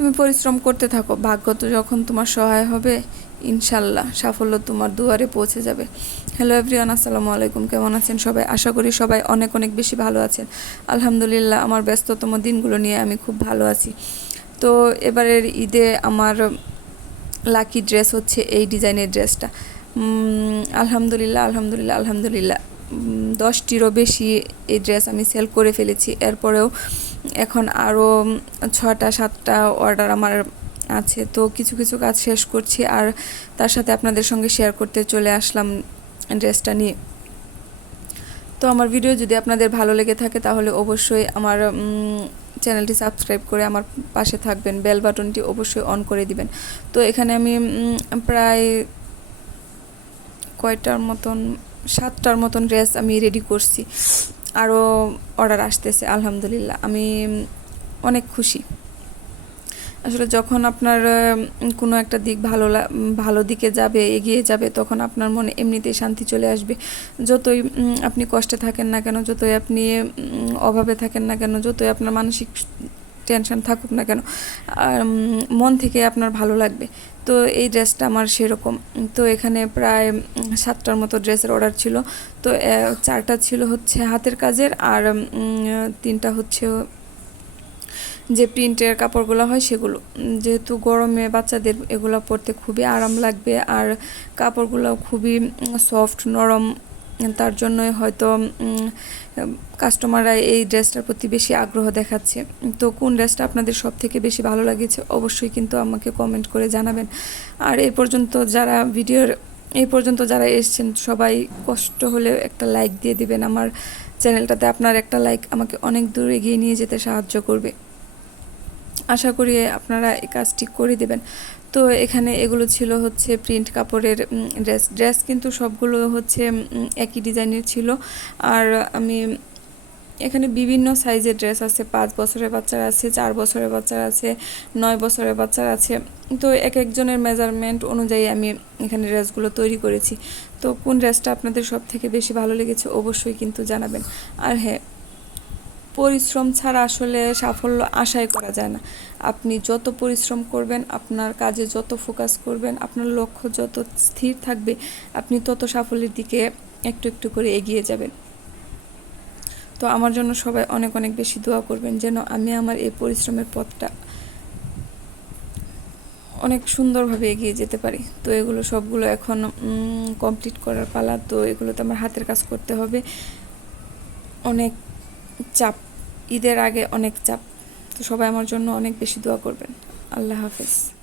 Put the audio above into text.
তুমি পরিশ্রম করতে থাকো। ভাগ্য তো যখন তোমার সহায় হবে, ইনশাল্লাহ সাফল্য তোমার দুয়ারে পৌঁছে যাবে। হ্যালো এভরিওয়ান আসসালামু আলাইকুম। কেমন আছেন সবাই? আশা করি সবাই অনেক অনেক বেশি ভালো আছেন। আলহামদুলিল্লাহ, আমার ব্যস্ততম দিনগুলো নিয়ে আমি খুব ভালো আছি। তো এবারের ঈদে আমার লাকি ড্রেস হচ্ছে এই ডিজাইনের ড্রেসটা। আলহামদুলিল্লাহ আলহামদুলিল্লাহ আলহামদুলিল্লাহ। দশটিরও বেশি এই ড্রেস আমি সেল করে ফেলেছি। এরপরেও এখন আরও ছটা সাতটা অর্ডার আমার আছে। তো কিছু কিছু কাজ শেষ করছি আর তার সাথে আপনাদের সঙ্গে শেয়ার করতে চলে আসলাম ড্রেসটা নিয়ে। তো আমার ভিডিও যদি আপনাদের ভালো লেগে থাকে তাহলে অবশ্যই আমার চ্যানেলটি সাবস্ক্রাইব করে আমার পাশে থাকবেন। বেল বাটনটি অবশ্যই অন করে দিবেন। তো এখানে আমি প্রায় কয়টার মতন, সাতটার মতন ড্রেস আমি রেডি করছি। আরও অর্ডার আসতেছে, আলহামদুলিল্লাহ। আমি অনেক খুশি। আসলে যখন আপনার কোনো একটা দিক ভালো ভালো দিকে যাবে, এগিয়ে যাবে, তখন আপনার মনে এমনিতেই শান্তি চলে আসবে। যতই আপনি কষ্টে থাকেন না কেন, যতই আপনি অভাবে থাকেন না কেন, যতই আপনার মানসিক টেনশন থাকুক না কেন মন থেকে আপনার ভালো লাগবে। তো এই ড্রেসটা আমার সেরকম। তো এখানে প্রায় সাতটার মতো ড্রেসের অর্ডার ছিল। তো চারটা ছিল হচ্ছে হাতের কাজের আর তিনটা হচ্ছে যে প্রিন্টের কাপড়গুলো হয় সেগুলো। যেহেতু গরমে বাচ্চাদের এগুলো পরতে খুবই আরাম লাগবে আর কাপড়গুলো খুবই সফট নরম তার জন্যই হয়তো কাস্টমাররা এই ড্রেসটার প্রতি বেশি আগ্রহ দেখাচ্ছে। তো কোন ড্রেসটা আপনাদের সব থেকে বেশি ভালো লাগেছে অবশ্যই কিন্তু আমাকে কমেন্ট করে জানাবেন। আর এই পর্যন্ত যারা ভিডিওর এই পর্যন্ত যারা এসছেন, সবাই কষ্ট হলে একটা লাইক দিয়ে দিবেন। আমার চ্যানেলটাতে আপনার একটা লাইক আমাকে অনেক দূর এগিয়ে নিয়ে যেতে সাহায্য করবে। আশা করি আপনারা এই কাজটি করে দেবেন। তো এখানে এগুলো ছিল হচ্ছে প্রিন্ট কাপড়ের ড্রেস। ড্রেস কিন্তু সবগুলো হচ্ছে একই ডিজাইনের ছিল। আর আমি এখানে বিভিন্ন সাইজের ড্রেস আছে। পাঁচ বছরের বাচ্চার আছে, চার বছরের বাচ্চার আছে, নয় বছরের বাচ্চার আছে। তো এক একজনের মেজারমেন্ট অনুযায়ী আমি এখানে ড্রেসগুলো তৈরি করেছি। তো কোন ড্রেসটা আপনাদের সব থেকে বেশি ভালো লেগেছে অবশ্যই কিন্তু জানাবেন। আর হ্যাঁ পরিশ্রম ছাড়া আসলে সাফল্য আশাই করা যায় না। আপনি যত পরিশ্রম করবেন, আপনার কাজে যত ফোকাস করবেন, আপনার লক্ষ্য যত স্থির থাকবে, আপনি তত সাফল্যের দিকে একটু একটু করে এগিয়ে যাবেন। তো আমার জন্য সবাই অনেক অনেক বেশি দোয়া করবেন যেন আমি আমার এই পরিশ্রমের পথটা অনেক সুন্দরভাবে এগিয়ে যেতে পারি। তো এগুলো সবগুলো এখন কমপ্লিট করার পালা। তো এগুলোতে আমার হাতের কাজ করতে হবে। অনেক চাপ, ঈদের আগে অনেক চাপ। তো সবাই আমার জন্য অনেক বেশি দোয়া করবেন। আল্লাহ হাফেজ।